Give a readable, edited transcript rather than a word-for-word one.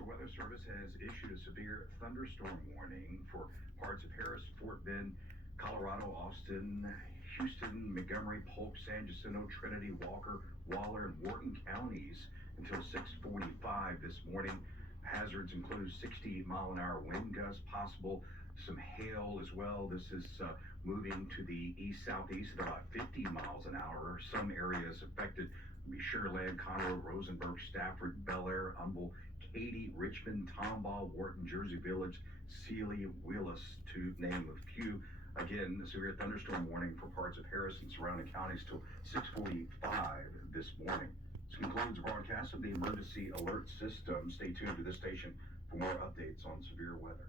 National Weather Service has issued a severe thunderstorm warning for parts of Harris, Fort Bend, Colorado, Austin, Houston, Montgomery, Polk, San Jacinto, Trinity, Walker, Waller, and Wharton counties until 6:45 this morning. Hazards include 60-mile-an-hour wind gusts, possible some hail as well. This is moving to the east-southeast at about 50 miles an hour. Some areas affected be Sugarland, Conroe, Rosenberg, Stafford, Bel Air, Humble, Katy, Richmond, Tomball, Wharton, Jersey Village, Sealy, Willis, to name a few. Again, the severe thunderstorm warning for parts of Harris and surrounding counties till 6:45 this morning. This concludes the broadcast of the Emergency Alert System. Stay tuned to this station for more updates on severe weather.